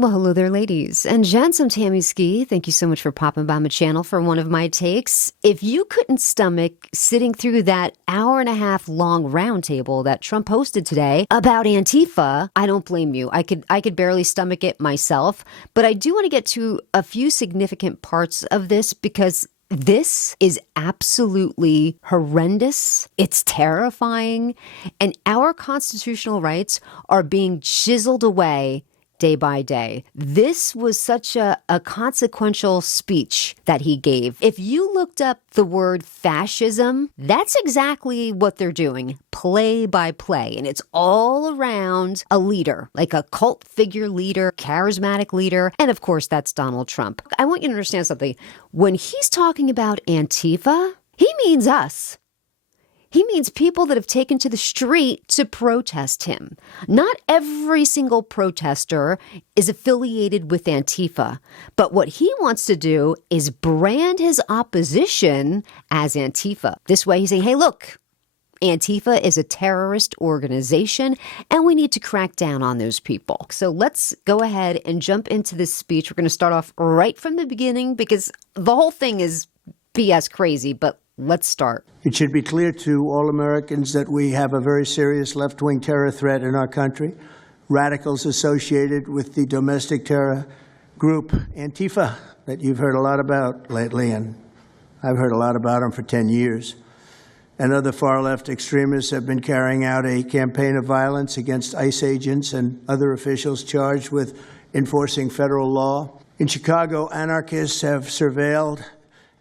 Well, hello there, ladies and gents. I'm Tammy Ski. Thank you so much for popping by my channel for one of my takes. If you couldn't stomach sitting through that hour-and-a-half long roundtable that Trump hosted today about Antifa, I don't blame you. I could barely stomach it myself, but I do want to get to a few significant parts of this because this is absolutely horrendous. It's terrifying, and our constitutional rights are being chiseled away day by day. This was such a consequential speech that he gave. If you looked up the word fascism, that's exactly what they're doing, play by play. And it's all around a leader, like a cult figure leader, charismatic leader. And of course, that's Donald Trump. I want you to understand something. When he's talking about Antifa, he means us. He means people that have taken to the street to protest him. Not every single protester is affiliated with Antifa, but what he wants to do is brand his opposition as Antifa. This way he's saying, hey, look, Antifa is a terrorist organization, and we need to crack down on those people. So let's go ahead and jump into this speech. We're going to start off right from the beginning because the whole thing is BS crazy, but let's start. It should be clear to all Americans that we have a very serious left-wing terror threat in our country. Radicals associated with the domestic terror group Antifa that you've heard a lot about lately, and I've heard a lot about them for 10 years. And other far-left extremists have been carrying out a campaign of violence against ICE agents and other officials charged with enforcing federal law. In Chicago, anarchists have surveilled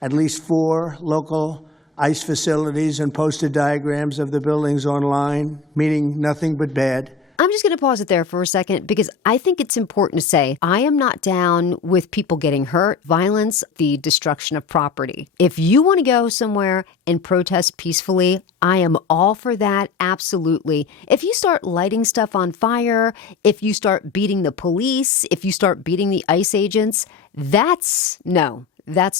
at least 4 local ICE facilities and posted diagrams of the buildings online, meaning nothing but bad. I'm just going to pause it there for a second because I think it's important to say I am not down with people getting hurt, violence, the destruction of property. If you want to go somewhere and protest peacefully, I am all for that, absolutely. If you start lighting stuff on fire, if you start beating the police, if you start beating the ICE agents, that's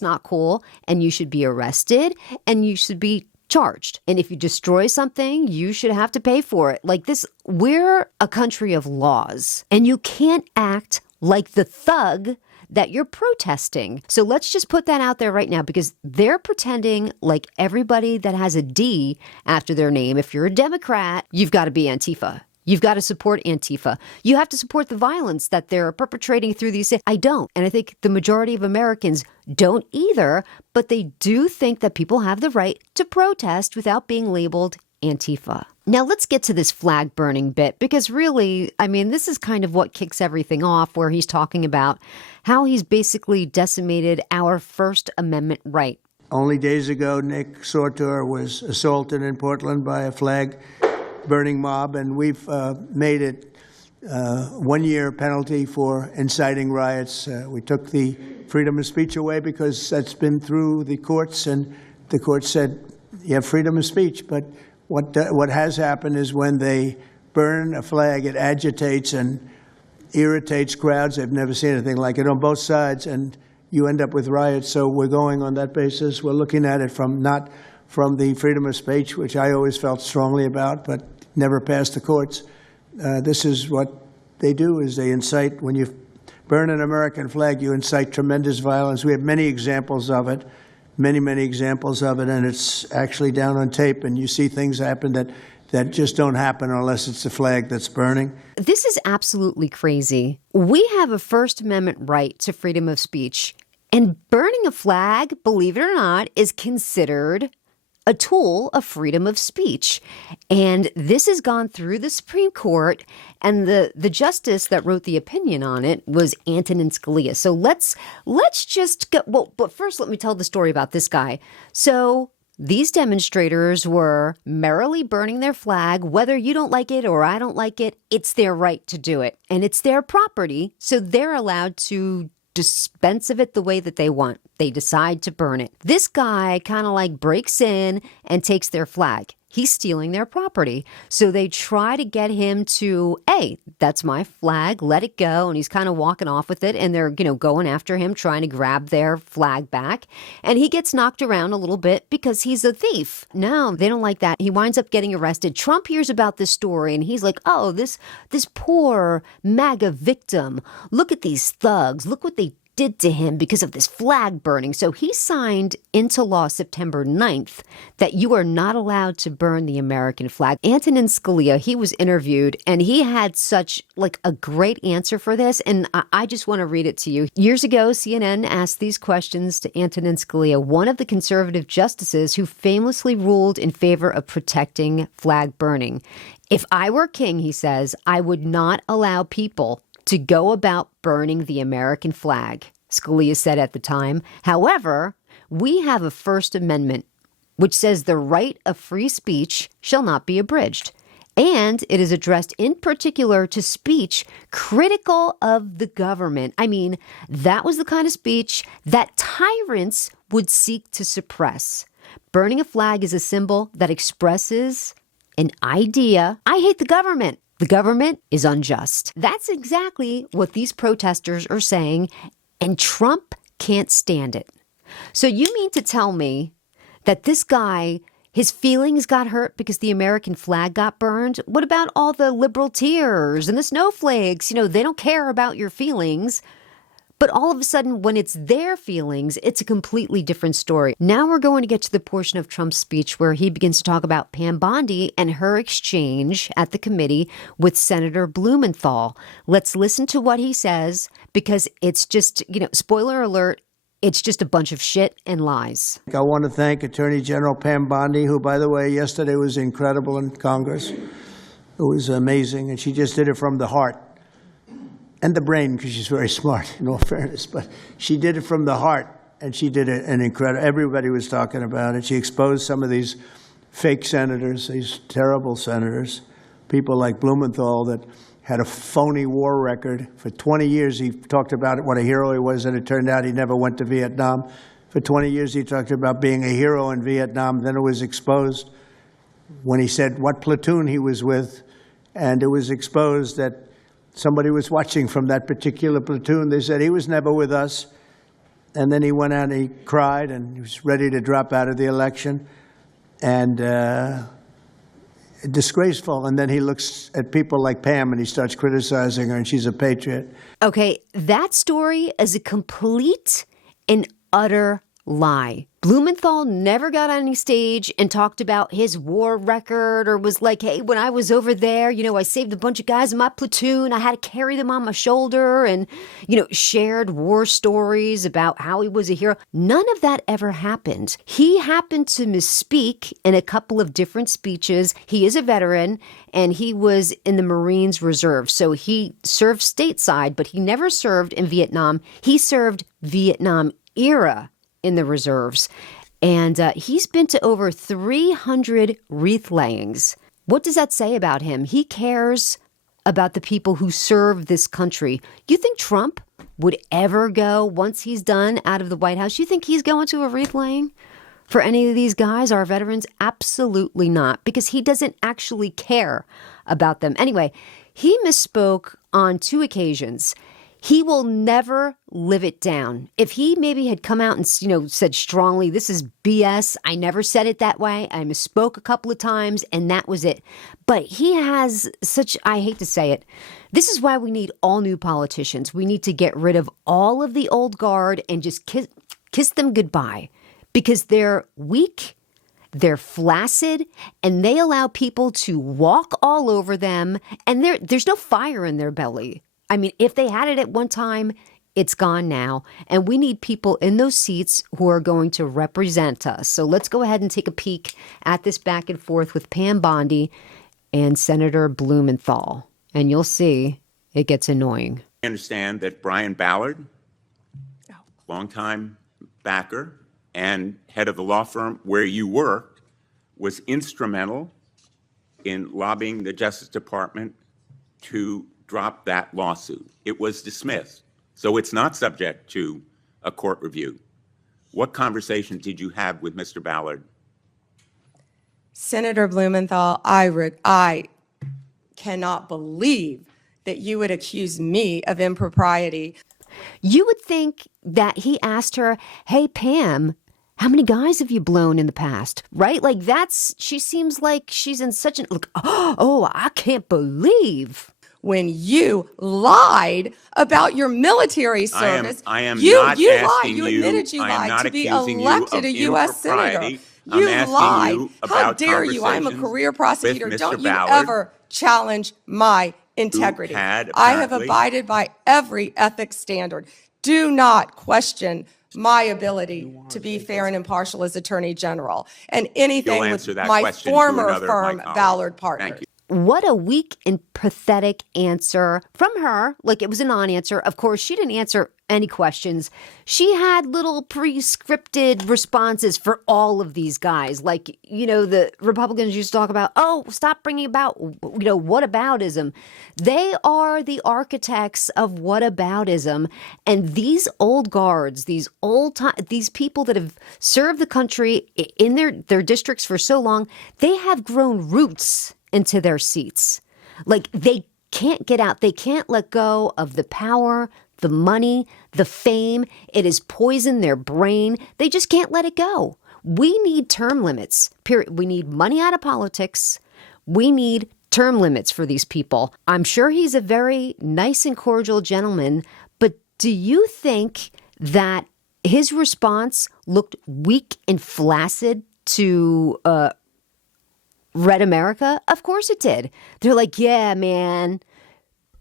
not cool, and you should be arrested, and you should be charged. And if you destroy something, you should have to pay for it. Like this, we're a country of laws, and you can't act like the thug that you're protesting. So let's just put that out there right now because they're pretending like everybody that has a D after their name. If you're a Democrat, you've got to be Antifa. You've got to support Antifa. You have to support the violence that they're perpetrating through these. I don't. And I think the majority of Americans don't either, but they do think that people have the right to protest without being labeled Antifa. Now let's get to this flag burning bit because really, I mean, this is kind of what kicks everything off where he's talking about how he's basically decimated our First Amendment right. Only days ago, Nick Sortor was assaulted in Portland by a flag burning mob, and we've made it 1-year penalty for inciting riots. We took the freedom of speech away because that's been through the courts, and the courts said you have freedom of speech. But what has happened is when they burn a flag, it agitates and irritates crowds. They've never seen anything like it on both sides, and you end up with riots. So we're going on that basis. We're looking at it not from the freedom of speech, which I always felt strongly about, but never passed the courts. This is what they do, is they incite. When you burn an American flag, you incite tremendous violence. We have many examples of it, many examples of it, and it's actually down on tape, and you see things happen that just don't happen unless it's the flag that's burning. This is absolutely crazy. We have a First Amendment right to freedom of speech, and burning a flag, believe it or not, is considered a tool of freedom of speech. And this has gone through the Supreme Court, and the justice that wrote the opinion on it was Antonin Scalia. So let's just go, well, but first let me tell the story about this guy. So these demonstrators were merrily burning their flag. Whether you don't like it or I don't like it, it's their right to do it. And it's their property, so they're allowed to dispense of it the way that they want. They decide to burn it. This guy kind of like breaks in and takes their flag. he's stealing their property. So they try to get him to, hey, that's my flag, let it go. And he's kind of walking off with it. And they're, going after him, trying to grab their flag back. And he gets knocked around a little bit because he's a thief. No, they don't like that. He winds up getting arrested. Trump hears about this story and he's like, oh, this poor MAGA victim. Look at these thugs. Look what they did to him because of this flag burning. So he signed into law September 9th that you are not allowed to burn the American flag. Antonin Scalia, he was interviewed and he had such a great answer for this. And I just want to read it to you. Years ago, CNN asked these questions to Antonin Scalia, one of the conservative justices who famously ruled in favor of protecting flag burning. If I were king, he says, I would not allow people to go about burning the American flag, Scalia said at the time. However, we have a First Amendment, which says the right of free speech shall not be abridged. And it is addressed in particular to speech critical of the government. I mean, that was the kind of speech that tyrants would seek to suppress. Burning a flag is a symbol that expresses an idea. I hate the government. The government is unjust. That's exactly what these protesters are saying, and Trump can't stand it. So you mean to tell me that this guy, his feelings got hurt because the American flag got burned? What about all the liberal tears and the snowflakes? They don't care about your feelings. But all of a sudden, when it's their feelings, it's a completely different story. Now we're going to get to the portion of Trump's speech where he begins to talk about Pam Bondi and her exchange at the committee with Senator Blumenthal. Let's listen to what he says, because it's just, spoiler alert, it's just a bunch of shit and lies. I want to thank Attorney General Pam Bondi, who, by the way, yesterday was incredible in Congress. It was amazing, and she just did it from the heart. And the brain, because she's very smart, in all fairness. But she did it from the heart, and she did it an incredible. Everybody was talking about it. She exposed some of these fake senators, these terrible senators, people like Blumenthal that had a phony war record. For 20 years, he talked about what a hero he was, and it turned out he never went to Vietnam. For 20 years, he talked about being a hero in Vietnam. Then it was exposed when he said what platoon he was with, and it was exposed that somebody was watching from that particular platoon. They said he was never with us. And then he went out and he cried and he was ready to drop out of the election. And disgraceful. And then he looks at people like Pam and he starts criticizing her, and she's a patriot. Okay, that story is a complete and utter lie. Blumenthal never got on any stage and talked about his war record or was like, hey, when I was over there, I saved a bunch of guys in my platoon. I had to carry them on my shoulder and, shared war stories about how he was a hero. None of that ever happened. He happened to misspeak in a couple of different speeches. He is a veteran and he was in the Marines Reserve. So he served stateside, but he never served in Vietnam. He served Vietnam era in the reserves. And he's been to over 300 wreath layings. What does that say about him? He cares about the people who serve this country. You think Trump would ever go, once he's done out of the White House, you think he's going to a wreath laying for any of these guys, our veterans? Absolutely not, because he doesn't actually care about them. Anyway, he misspoke on 2 occasions. He will never live it down. If he maybe had come out and, said strongly, this is BS, I never said it that way, I misspoke a couple of times, and that was it. But he has such, I hate to say it, this is why we need all new politicians. We need to get rid of all of the old guard and just kiss them goodbye, because they're weak, they're flaccid, and they allow people to walk all over them, and there's no fire in their belly. I mean, if they had it at one time, it's gone now. And we need people in those seats who are going to represent us. So let's go ahead and take a peek at this back and forth with Pam Bondi and Senator Blumenthal. And you'll see it gets annoying. I understand that Brian Ballard, longtime backer and head of the law firm where you worked, was instrumental in lobbying the Justice Department to drop that lawsuit. It was dismissed, so it's not subject to a court review. What conversation did you have with Mr. Ballard? Senator Blumenthal, I cannot believe that you would accuse me of impropriety. You would think that he asked her, hey, Pam, how many guys have you blown in the past? Right? Like she seems like she's in such an, like, oh, I can't believe. When you lied about your military service, I am you not lied. asking You you- admitted you I am lied not to be accusing you elected of a U.S. senator. impropriety. I'm You asking lied. you How about dare you? I'm a conversations career prosecutor. with Mr. Don't you Ballard, ever challenge my integrity. had I have apparently- abided by every ethics standard. Do not question my ability to be fair and impartial as Attorney General, and anything You'll with answer that my question to former another of my firm, colleagues. Ballard Thank Partners. you. What a weak and pathetic answer from her. Like, it was a non-answer. Of course, she didn't answer any questions. She had little pre-scripted responses for all of these guys. Like, the Republicans used to talk about, oh, stop bringing about, whataboutism. They are the architects of whataboutism. And these old guards, these people that have served the country in their districts for so long, they have grown roots into their seats. Like, they can't get out. They can't let go of the power, the money, the fame. It has poisoned their brain. They just can't let it go. We need term limits, period. We need money out of politics. We need term limits for these people. I'm sure he's a very nice and cordial gentleman, but do you think that his response looked weak and flaccid to Red America? Of course it did. They're like, yeah, man,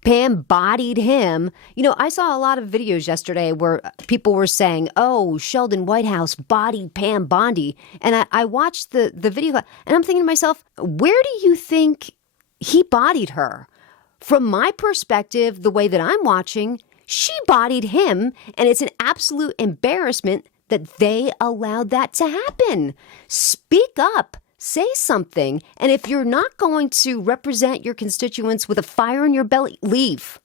Pam bodied him. I saw a lot of videos yesterday where people were saying, oh, Sheldon Whitehouse bodied Pam Bondi. And I watched the video and I'm thinking to myself, where do you think he bodied her? From my perspective, the way that I'm watching, she bodied him. And it's an absolute embarrassment that they allowed that to happen. Speak up. Say something. And if you're not going to represent your constituents with a fire in your belly, leave.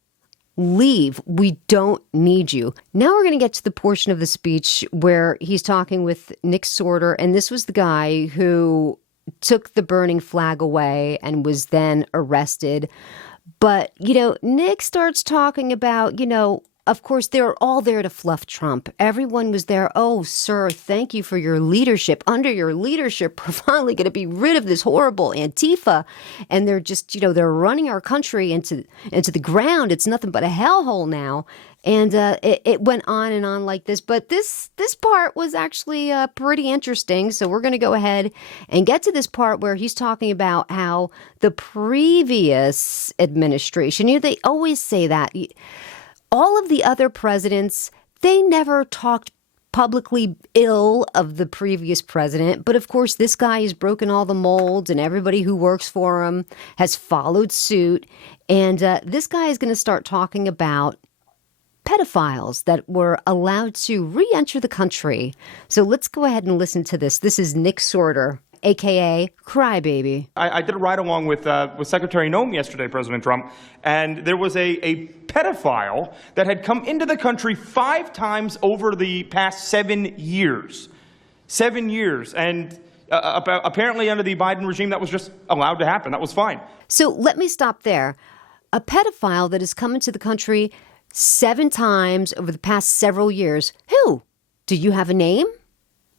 Leave. We don't need you. Now we're going to get to the portion of the speech where he's talking with Nick Sorter. And this was the guy who took the burning flag away and was then arrested. But, Nick starts talking about, of course, they were all there to fluff Trump. Everyone was there. Oh, sir, thank you for your leadership. Under your leadership, we're finally going to be rid of this horrible Antifa. And they're just, they're running our country into the ground. It's nothing but a hellhole now. And it went on and on like this. But this part was actually pretty interesting. So we're going to go ahead and get to this part where he's talking about how the previous administration, they always say that. All of the other presidents, they never talked publicly ill of the previous president. But of course, this guy has broken all the molds and everybody who works for him has followed suit. And this guy is going to start talking about pedophiles that were allowed to re-enter the country. So let's go ahead and listen to this. This is Nick Sorter, a.k.a. Crybaby. I did a ride-along with Secretary Noem yesterday, President Trump, and there was a pedophile that had come into the country 5 times over the past 7 years. 7 years. And apparently under the Biden regime, that was just allowed to happen. That was fine. So let me stop there. A pedophile that has come into the country 7 times over the past several years. Who? Do you have a name?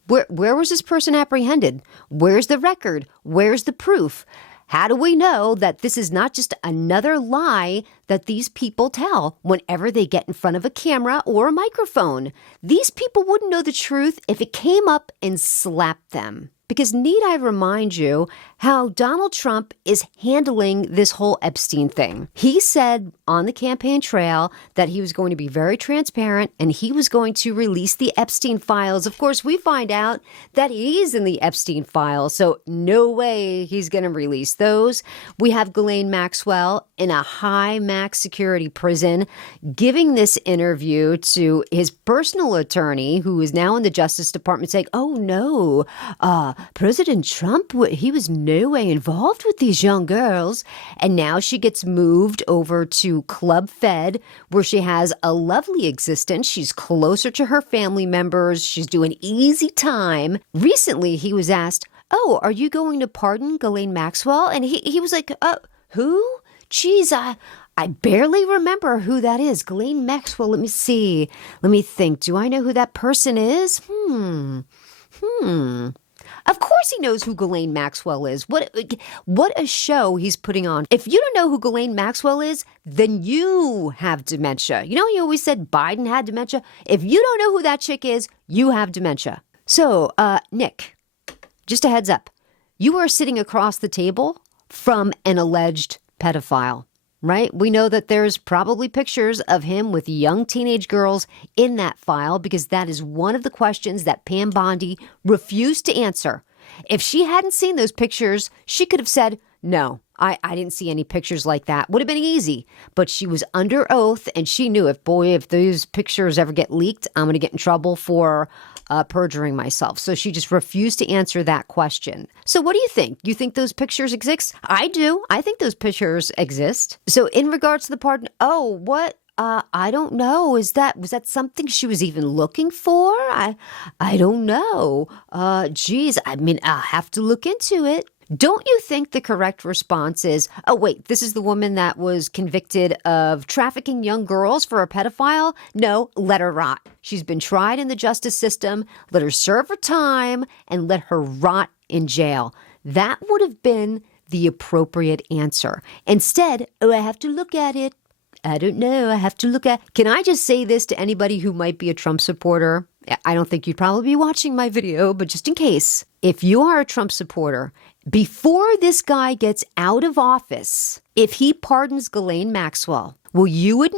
Where was this person apprehended? Where's the record? Where's the proof? How do we know that this is not just another lie that these people tell whenever they get in front of a camera or a microphone? These people wouldn't know the truth if it came up and slapped them. Because need I remind you how Donald Trump is handling this whole Epstein thing? He said on the campaign trail that he was going to be very transparent and he was going to release the Epstein files. Of course, we find out that he's in the Epstein files, so no way he's going to release those. We have Ghislaine Maxwell in a high max security prison giving this interview to his personal attorney, who is now in the Justice Department, saying, oh no, President Trump, he was no way involved with these young girls. And now she gets moved over to Club Fed, where she has a lovely existence. She's closer to her family members. She's doing easy time. Recently, he was asked, oh, are you going to pardon Ghislaine Maxwell? And he was like, who? Geez, I barely remember who that is. Ghislaine Maxwell, let me see. Let me think. Do I know who that person is? Of course he knows who Ghislaine Maxwell is. What a show he's putting on. If you don't know who Ghislaine Maxwell is, then you have dementia. You know, he always said Biden had dementia. If you don't know who that chick is, you have dementia. So, Nick, just a heads up. You are sitting across the table from an alleged pedophile, right? We know that there's probably pictures of him with young teenage girls in that file because that is one of the questions that Pam Bondi refused to answer. If she hadn't seen those pictures, she could have said, no, I didn't see any pictures like that. Would have been easy. But she was under oath and she knew if those pictures ever get leaked, I'm going to get in trouble for perjuring myself. So she just refused to answer that question. So what do you think? You think those pictures exist? I do. I think those pictures exist. So in regards to the pardon, what? I don't know. Was that something she was even looking for? I don't know. Geez, I mean, I'll have to look into it. Don't you think the correct response is, oh, wait, this is the woman that was convicted of trafficking young girls for a pedophile? No, let her rot. She's been tried in the justice system. Let her serve her time and let her rot in jail. That would have been the appropriate answer. Instead, I have to look at it. I don't know. I have to look at. Can I just say this to anybody who might be a Trump supporter? I don't think you'd probably be watching my video, but just in case, if you are a Trump supporter, before this guy gets out of office, if he pardons Ghislaine Maxwell, will you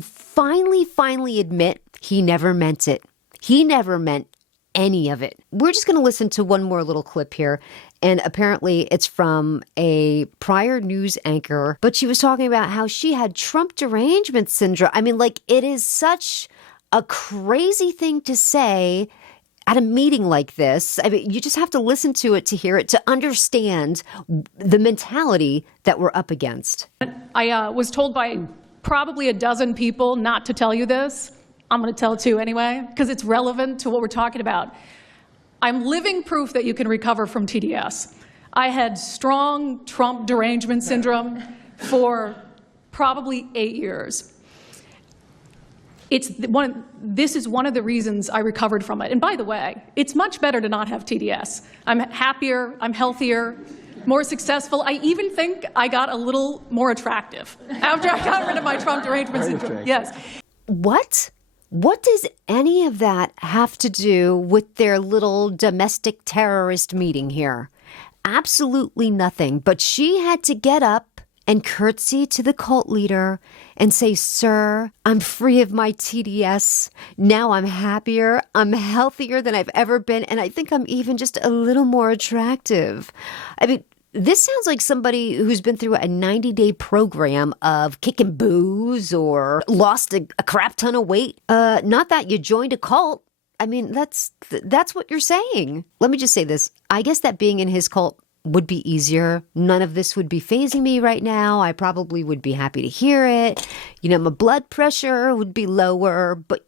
finally admit he never meant it? He never meant any of it. We're just going to listen to one more little clip here. And apparently it's from a prior news anchor, but she was talking about how she had Trump derangement syndrome. I mean, like, it is such a crazy thing to say at a meeting like this. I mean, you just have to listen to it to hear it, to understand the mentality that we're up against. I was told by probably a dozen people not to tell you this. I'm going to tell it to you anyway, because it's relevant to what we're talking about. I'm living proof that you can recover from TDS. I had strong Trump derangement syndrome for probably 8 years. This is one of the reasons I recovered from it. And by the way, it's much better to not have TDS. I'm happier, I'm healthier, more successful. I even think I got a little more attractive after I got rid of my Trump derangement syndrome. Yes. What? What does any of that have to do with their little domestic terrorist meeting here? Absolutely nothing. But she had to get up and curtsy to the cult leader and say, sir, I'm free of my TDS. Now I'm happier. I'm healthier than I've ever been. And I think I'm even just a little more attractive. I mean, this sounds like somebody who's been through a 90-day program of kicking booze or lost a crap ton of weight. Not that you joined a cult. I mean, that's what you're saying. Let me just say this. I guess that being in his cult would be easier. None of this would be fazing me right now. I probably would be happy to hear it. You know, my blood pressure would be lower. But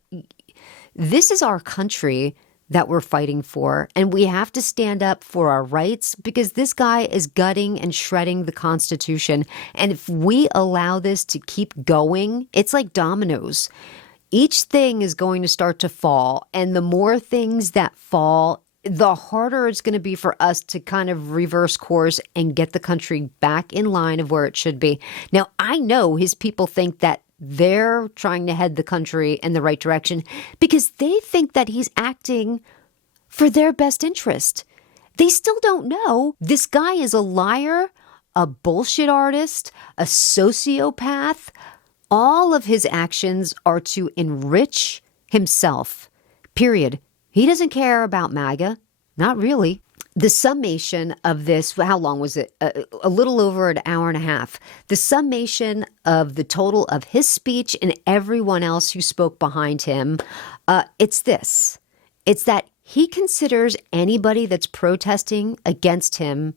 this is our country that we're fighting for. And we have to stand up for our rights because this guy is gutting and shredding the Constitution. And if we allow this to keep going, it's like dominoes. Each thing is going to start to fall. And the more things that fall, the harder it's going to be for us to kind of reverse course and get the country back in line of where it should be. Now, I know his people think that they're trying to head the country in the right direction because they think that he's acting for their best interest. They still don't know. This guy is a liar, a bullshit artist, a sociopath. All of his actions are to enrich himself, period. He doesn't care about MAGA. Not really. The summation of this, how long was it? A little over an hour and a half. The summation of the total of his speech and everyone else who spoke behind him, it's this. It's that he considers anybody that's protesting against him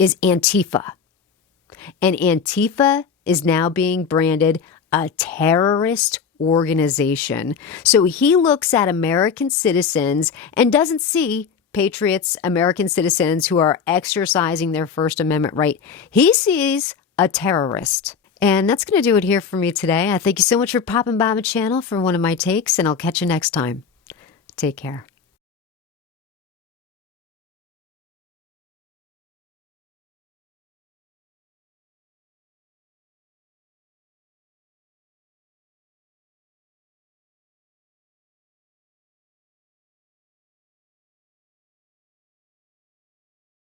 is Antifa. And Antifa is now being branded a terrorist organization. So he looks at American citizens and doesn't see patriots, American citizens who are exercising their First Amendment right. He sees a terrorist. And that's going to do it here for me today. I thank you so much for popping by my channel for one of my takes, and I'll catch you next time. Take care.